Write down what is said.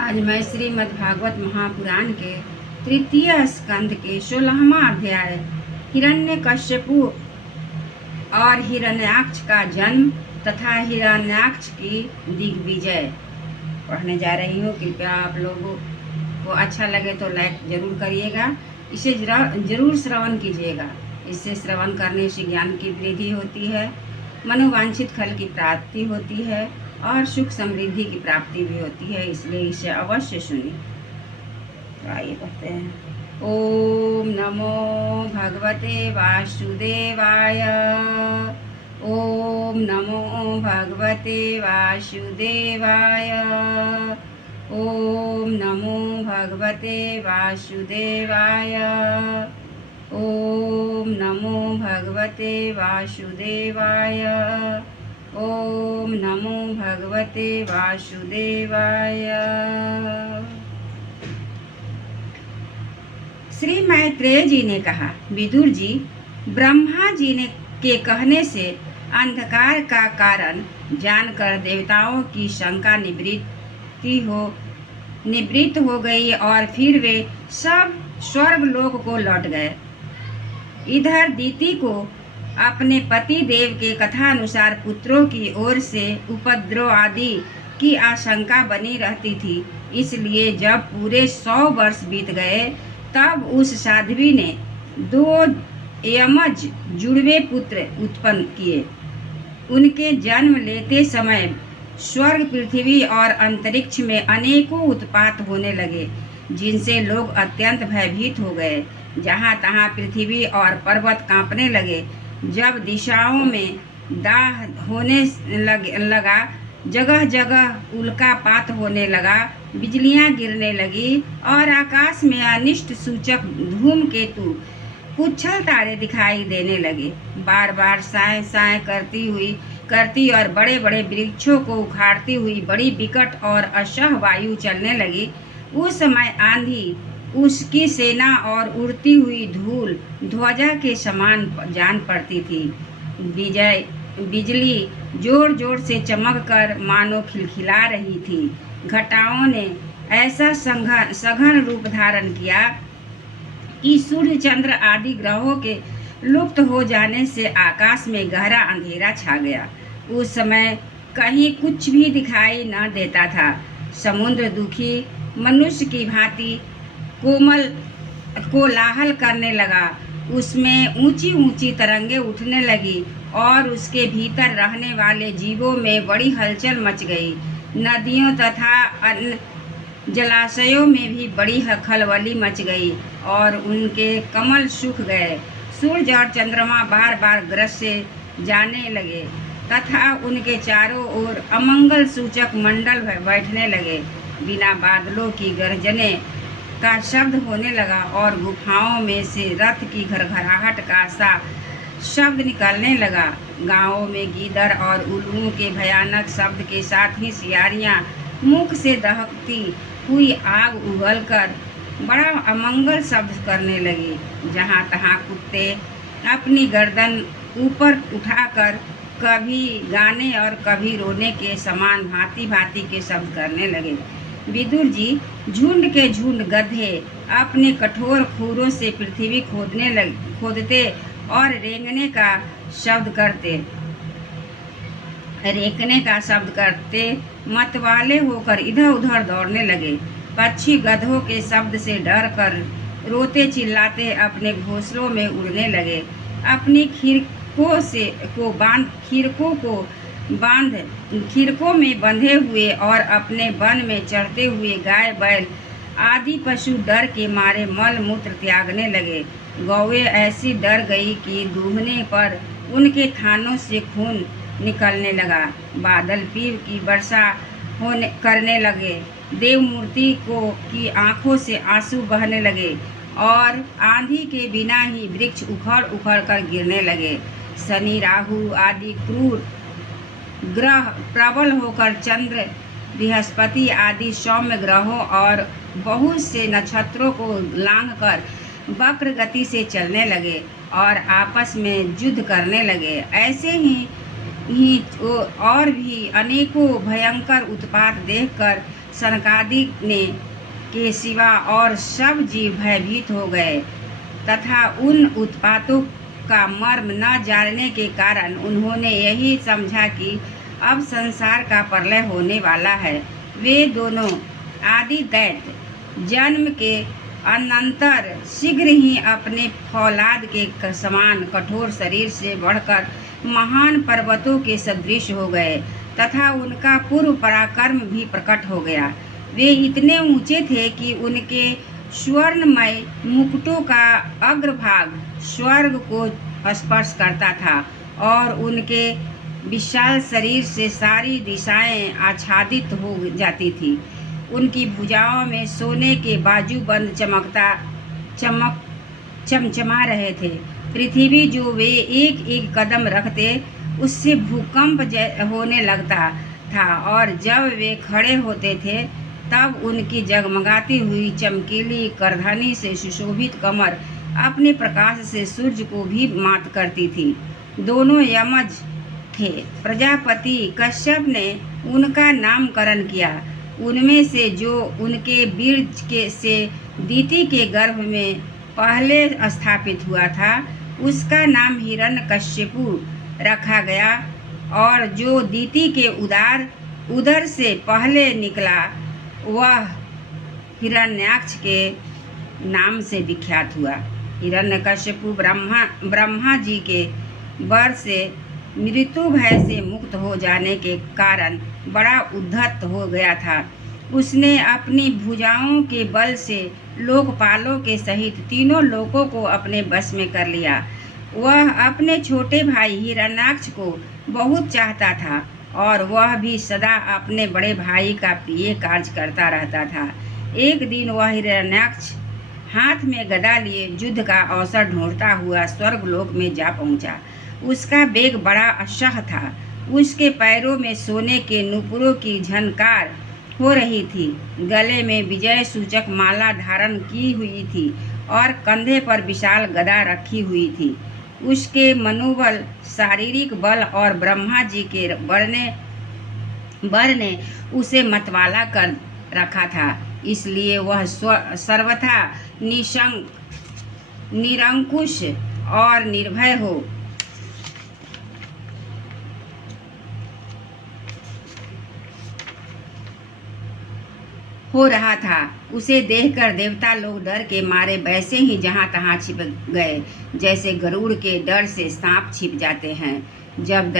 आज मैं श्रीमद् भागवत महापुराण के तृतीय स्कंद के 16वां अध्याय हिरण्यकश्यपु और हिरण्याक्ष का जन्म तथा हिरण्याक्ष की दिग्विजय पढ़ने जा रही हूँ। कृपया आप लोगों को अच्छा लगे तो लाइक जरूर करिएगा, इसे जरूर श्रवण कीजिएगा। इससे श्रवण करने से ज्ञान की वृद्धि होती है, मनोवांछित फल की प्राप्ति होती है और सुख समृद्धि की प्राप्ति भी होती है, इसलिए इसे अवश्य सुनिए। तो आइए पढ़ते हैं। ओम नमो भगवते वासुदेवाय। ओम नमो भगवते वासुदेवाय। ओम नमो भगवते वासुदेवाय। ओम नमो भगवते वासुदेवाय। ओम नमो भगवते वासुदेवाय। श्री मैत्रेय जी ने कहा, विदुर जी, ब्रह्मा जी ने के कहने से अंधकार का कारण जानकर देवताओं की शंका निवृत्त हो गई और फिर वे सब स्वर्ग लोक को लौट गए। इधर दीति को अपने पति देव के कथानुसार पुत्रों की ओर से उपद्रव आदि की आशंका बनी रहती थी, इसलिए जब पूरे 100 वर्ष बीत गए तब उस साध्वी ने 2 यमज जुड़वे पुत्र उत्पन्न किए। उनके जन्म लेते समय स्वर्ग, पृथ्वी और अंतरिक्ष में अनेकों उत्पात होने लगे, जिनसे लोग अत्यंत भयभीत हो गए। जहाँ तहाँ पृथ्वी और पर्वत कांपने लगे। जब दिशाओं में दाह होने लगा, जगह जगह उल्कापात होने लगा, बिजलियां गिरने लगी और आकाश में अनिष्ट सूचक धूमकेतु पुच्छल तारे दिखाई देने लगे। बार बार साए साए करती और बड़े बड़े वृक्षों को उखाड़ती हुई बड़ी विकट और अशह वायु चलने लगी। उस समय आंधी, उसकी सेना और उड़ती हुई धूल ध्वजा के समान जान पड़ती थी। बिजली जोर जोर से चमक कर मानो खिलखिला रही थी। घटाओं ने ऐसा सघन रूप धारण किया कि सूर्य, चंद्र आदि ग्रहों के लुप्त हो जाने से आकाश में गहरा अंधेरा छा गया। उस समय कहीं कुछ भी दिखाई न देता था। समुद्र दुखी मनुष्य की भांति कोमल कोलाहल करने लगा। उसमें ऊंची ऊंची तरंगे उठने लगी और उसके भीतर रहने वाले जीवों में बड़ी हलचल मच गई। नदियों तथा अन्य जलाशयों में भी बड़ी खलबली मच गई और उनके कमल सूख गए। सूर्य और चंद्रमा बार बार ग्रस से जाने लगे तथा उनके चारों ओर अमंगल सूचक मंडल बैठने लगे। बिना बादलों की गर्जने का शब्द होने लगा और गुफाओं में से रथ की घरघराहट का सा शब्द निकलने लगा। गांवों में गीदड़ और उल्लुओं के भयानक शब्द के साथ ही सियारियां मुख से दहकती हुई आग उगलकर बड़ा अमंगल शब्द करने लगी। जहाँ तहाँ कुत्ते अपनी गर्दन ऊपर उठाकर कभी गाने और कभी रोने के समान भांति भांति के शब्द करने लगे। विदुर जी, झुंड के झुंड गधे अपने कठोर खूरों से पृथ्वी खोदते और रेंगने का शब्द करते मतवाले होकर इधर उधर दौड़ने लगे। पक्षी गधों के शब्द से डर कर रोते चिल्लाते अपने घोंसलों में उड़ने लगे। अपनी खीरकों में बंधे हुए और अपने वन में चढ़ते हुए गाय बैल आदि पशु डर के मारे मल मूत्र त्यागने लगे। गौएं ऐसी डर गई कि दूहने पर उनके थानों से खून निकलने लगा। बादल पीर की वर्षा करने लगे। देवमूर्ति की आंखों से आंसू बहने लगे और आंधी के बिना ही वृक्ष उखड़ उखड़ कर गिरने लगे। शनि, राहु आदि क्रूर ग्रह प्रबल होकर चंद्र, बृहस्पति आदि सौम्य ग्रहों और बहुत से नक्षत्रों को लांघकर वक्र गति से चलने लगे और आपस में युद्ध करने लगे। ऐसे ही और भी अनेकों भयंकर उत्पात देखकर सनकादिक ने के सिवा और सब जीव भयभीत हो गए तथा उन उत्पातों का मर्म न जानने के कारण उन्होंने यही समझा कि अब संसार का प्रलय होने वाला है। वे दोनों आदि दैत्य जन्म के अनंतर शीघ्र ही अपने फौलाद के समान कठोर शरीर से बढ़कर महान पर्वतों के सदृश हो गए तथा उनका पूर्व पराक्रम भी प्रकट हो गया। वे इतने ऊंचे थे कि उनके स्वर्णमय मुकुटों का अग्रभाग स्वर्ग को स्पर्श करता था और उनके विशाल शरीर से सारी दिशाएं आच्छादित हो जाती थी। उनकी भुजाओं में सोने के बाजूबंद चमचमा रहे थे। पृथ्वी जो वे एक एक कदम रखते उससे भूकंप होने लगता था और जब वे खड़े होते थे तब उनकी जगमगाती हुई चमकीली करधनी से सुशोभित कमर अपने प्रकाश से सूर्य को भी मात करती थी। दोनों यमज थे। प्रजापति कश्यप ने उनका नामकरण किया। उनमें से जो उनके बीज से दीति के गर्भ में पहले स्थापित हुआ था उसका नाम हिरण्यकश्यपु रखा गया और जो दीति के उदर से पहले निकला वह हिरण्याक्ष के नाम से विख्यात हुआ। हिरण्यकश्यपु ब्रह्मा जी के वर से मृत्यु भय से मुक्त हो जाने के कारण बड़ा उद्धत हो गया था। उसने अपनी भुजाओं के बल से लोकपालों के सहित तीनों लोकों को अपने बस में कर लिया। वह अपने छोटे भाई हिरण्याक्ष को बहुत चाहता था और वह भी सदा अपने बड़े भाई का प्रिय कार्य करता रहता था। एक दिन वह हिरण्याक्ष हाथ में गदा लिए युद्ध का अवसर ढूंढता हुआ स्वर्गलोक में जा पहुंचा। उसका वेग बड़ा अश्ह था। उसके पैरों में सोने के नुपुरों की झनकार हो रही थी। गले में विजय सूचक माला धारण की हुई थी और कंधे पर विशाल गदा रखी हुई थी। उसके मनोबल, शारीरिक बल और ब्रह्मा जी के वर ने उसे मतवाला कर रखा था। इसलिए वह सर्वथा निरंकुश और निर्भय हो रहा था। उसे देखकर देवता लोग डर के मारे वैसे ही जहाँ तहाँ छिप गए जैसे गरुड़ के डर से सांप छिप जाते हैं। जब